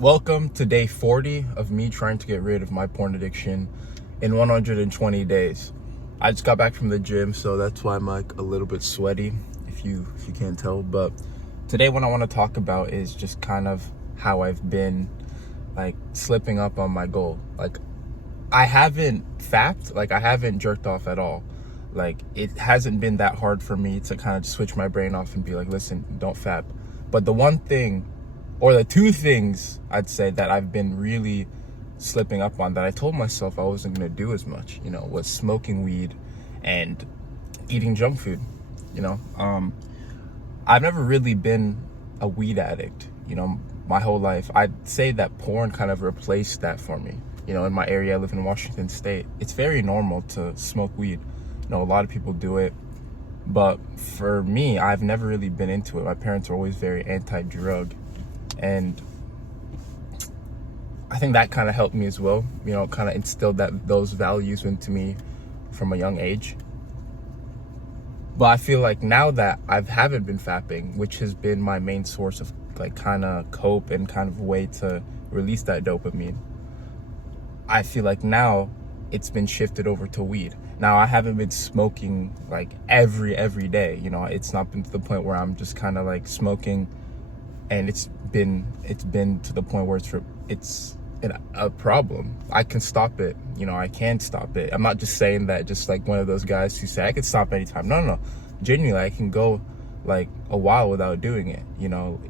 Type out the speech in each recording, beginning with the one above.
Welcome to day 40 of me trying to get rid of my porn addiction in 120 days. I just got back from the gym, so that's why I'm like a little bit sweaty, if you can't tell. But today what I want to talk about is just kind of how I've been like slipping up on my goal. Like I haven't fapped, like I haven't jerked off at all. Like it hasn't been that hard for me to kind of switch my brain off and be like, listen, don't fap. But the one thing, or the two things I'd say that I've been really slipping up on that I told myself I wasn't gonna do as much, was smoking weed and eating junk food. I've never really been a weed addict, my whole life. I'd say that porn kind of replaced that for me. In my area, I live in Washington State. It's very normal to smoke weed. A lot of people do it. But for me, I've never really been into it. My parents are always very anti-drug. And I think that kind of helped me as well, kind of instilled those values into me from a young age. But I feel like now that I haven't been fapping, which has been my main source of like kind of cope and kind of way to release that dopamine, I feel like now it's been shifted over to weed. Now I haven't been smoking like every day, it's not been to the point where I'm just kind of like smoking and it's been to the point where it's a problem. I can stop it, I can stop it. I'm not just saying that just like one of those guys who say I could stop anytime. No. Genuinely, I can go like a while without doing it.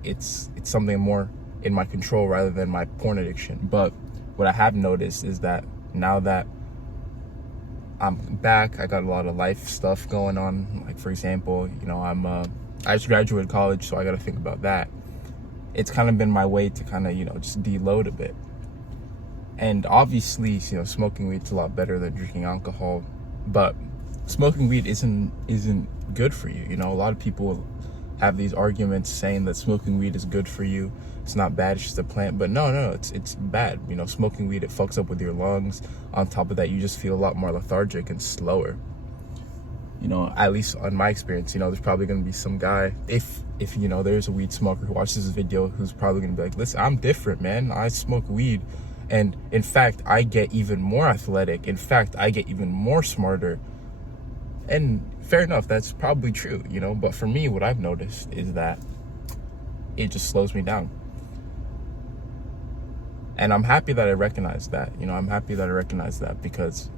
It's something more in my control rather than my porn addiction. But what I have noticed is that now that I'm back, I got a lot of life stuff going on. Like for example, I just graduated college, so I got to think about that. It's kind of been my way to kind of, just deload a bit. And obviously, smoking weed's a lot better than drinking alcohol, but smoking weed isn't good for you. A lot of people have these arguments saying that smoking weed is good for you. It's not bad, it's just a plant. But no, it's bad. Smoking weed, it fucks up with your lungs. On top of that, you just feel a lot more lethargic and slower. At least on my experience, there's probably going to be some guy, if there's a weed smoker who watches this video, who's probably going to be like, listen, I'm different, man. I smoke weed. And in fact, I get even more athletic. In fact, I get even more smarter. And fair enough, that's probably true, But for me, what I've noticed is that it just slows me down. And I'm happy that I recognize that. I'm happy that I recognize that because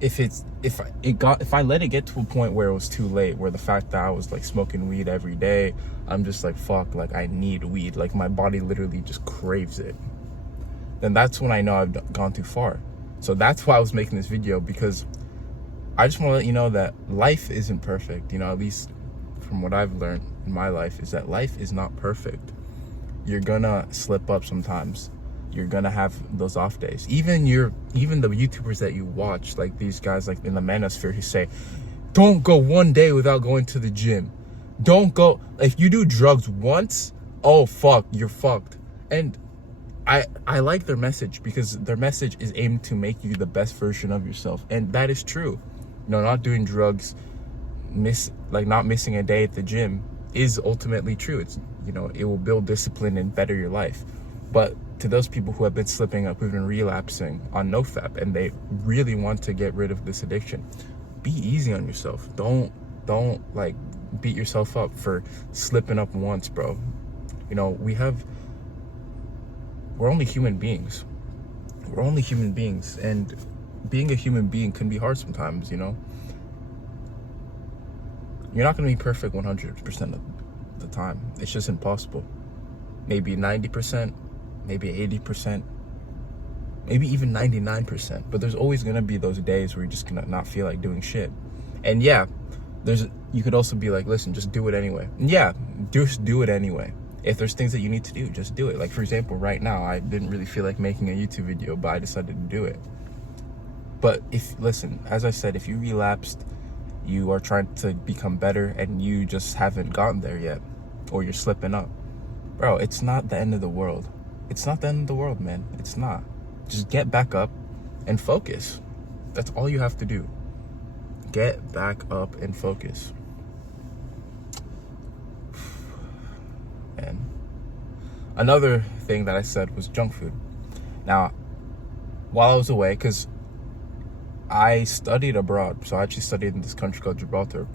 if I let it get to a point where it was too late, where the fact that I was like smoking weed every day, I'm just like, fuck, like I need weed, like my body literally just craves it, then that's when I know I've gone too far. So that's why I was making this video, because I just want to let you know that life isn't perfect. At least from what I've learned in my life, is that life is not perfect. You're gonna slip up sometimes. You're gonna have those off days. Even the YouTubers that you watch, like these guys like in the manosphere, who say, don't go one day without going to the gym. Don't go, if you do drugs once, oh fuck, you're fucked. And I like their message, because their message is aimed to make you the best version of yourself. And that is true. Not doing drugs, not missing a day at the gym is ultimately true. It's, it will build discipline and better your life. But to those people who have been slipping up, who've been relapsing on NoFap, and they really want to get rid of this addiction, be easy on yourself. Don't like beat yourself up for slipping up once, bro. We're only human beings. We're only human beings, and being a human being can be hard sometimes, You're not going to be perfect 100% of the time. It's just impossible. Maybe 90%, maybe 80%, maybe even 99%. But there's always going to be those days where you're just going to not feel like doing shit. And yeah, you could also be like, listen, just do it anyway. And yeah, just do it anyway. If there's things that you need to do, just do it. Like, for example, right now, I didn't really feel like making a YouTube video, but I decided to do it. But listen, as I said, if you relapsed, you are trying to become better and you just haven't gotten there yet, or you're slipping up, bro, it's not the end of the world. It's not the end of the world, man. It's not. Just get back up and focus. That's all you have to do. Get back up and focus. And Another thing that I said was junk food. Now, while I was away, because I studied abroad, so I actually studied in this country called Gibraltar,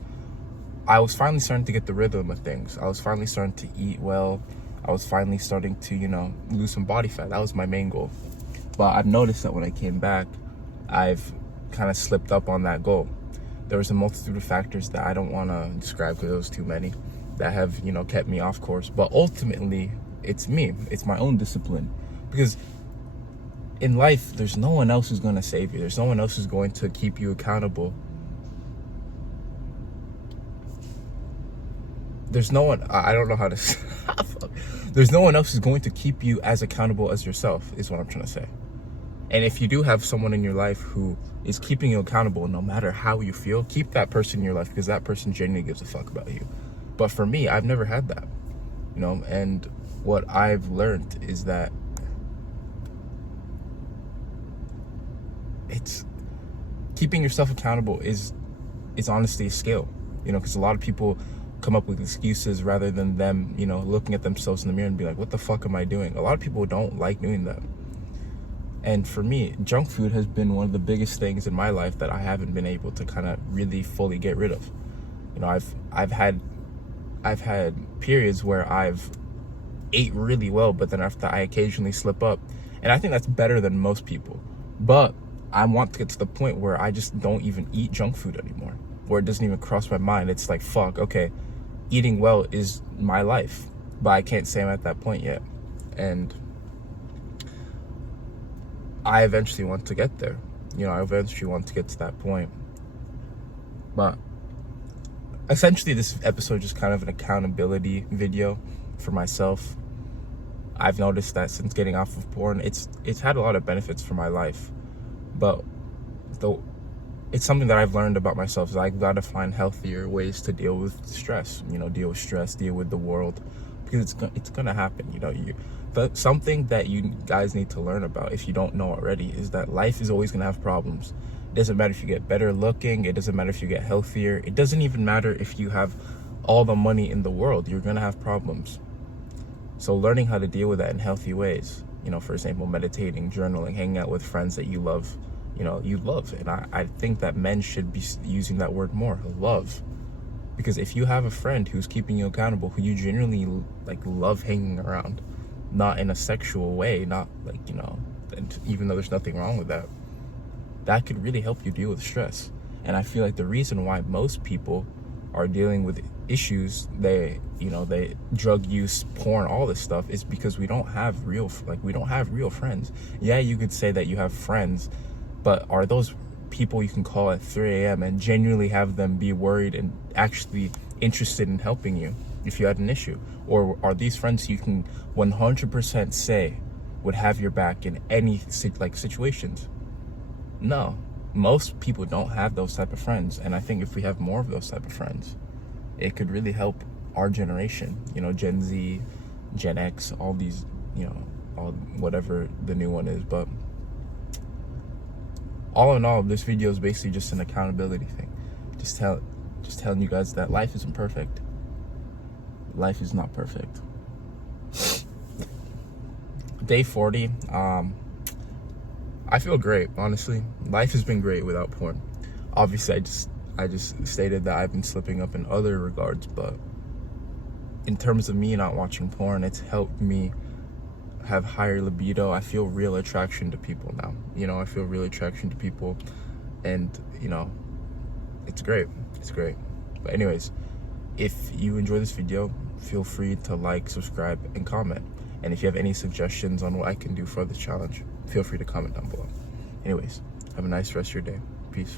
I was finally starting to get the rhythm of things. I was finally starting to eat well. I was finally starting to, lose some body fat. That was my main goal. But I've noticed that when I came back, I've kind of slipped up on that goal. There was a multitude of factors that I don't want to describe because there was too many that have, kept me off course. But ultimately, it's me. It's my own discipline. Because in life, there's no one else who's going to save you. There's no one else who's going to keep you accountable. There's no one, I don't know how to, there's no one else who's going to keep you as accountable as yourself, is what I'm trying to say. And if you do have someone in your life who is keeping you accountable, no matter how you feel, keep that person in your life, because that person genuinely gives a fuck about you. But for me, I've never had that, and what I've learned is that it's keeping yourself accountable is honestly a skill, because a lot of people come up with excuses rather than them, looking at themselves in the mirror and be like, what the fuck am I doing? A lot of people don't like doing that. And for me, junk food has been one of the biggest things in my life that I haven't been able to kind of really fully get rid of. I've had periods where I've ate really well, but then after I occasionally slip up, and I think that's better than most people. But I want to get to the point where I just don't even eat junk food anymore, where it doesn't even cross my mind. It's like, fuck, okay, eating well is my life, but I can't say I'm at that point yet. And I eventually want to get there. I eventually want to get to that point. But essentially, this episode is just kind of an accountability video for myself. I've noticed that since getting off of porn, it's had a lot of benefits for my life. But though it's something that I've learned about myself, is I've got to find healthier ways to deal with stress, deal with stress, deal with the world, because it's gonna happen. But something that you guys need to learn about, if you don't know already, is that life is always gonna have problems. It doesn't matter if you get better looking, it doesn't matter if you get healthier, it doesn't even matter if you have all the money in the world, you're gonna have problems. So learning how to deal with that in healthy ways, for example, meditating, journaling, hanging out with friends that you love, and I think that men should be using that word more, love. Because if you have a friend who's keeping you accountable, who you genuinely love hanging around, not in a sexual way, not and even though there's nothing wrong with that, that could really help you deal with stress. And I feel like the reason why most people are dealing with issues, they drug use, porn, all this stuff, is because we don't have real friends. Yeah, you could say that you have friends, but are those people you can call at 3 a.m. and genuinely have them be worried and actually interested in helping you if you had an issue? Or are these friends you can 100% say would have your back in any situations? No, most people don't have those type of friends. And I think if we have more of those type of friends, it could really help our generation, Gen Z, Gen X, all these, all whatever the new one is. But all in all, this video is basically just an accountability thing. Just telling you guys that life isn't perfect. Life is not perfect. Day 40. I feel great, honestly. Life has been great without porn. Obviously, I just stated that I've been slipping up in other regards, but in terms of me not watching porn, it's helped me have higher libido. I feel real attraction to people now. I feel real attraction to people, and it's great. It's great. But anyways, if you enjoy this video, feel free to like, subscribe, and comment. And if you have any suggestions on what I can do for this challenge, feel free to comment down below. Anyways, have a nice rest of your day. Peace.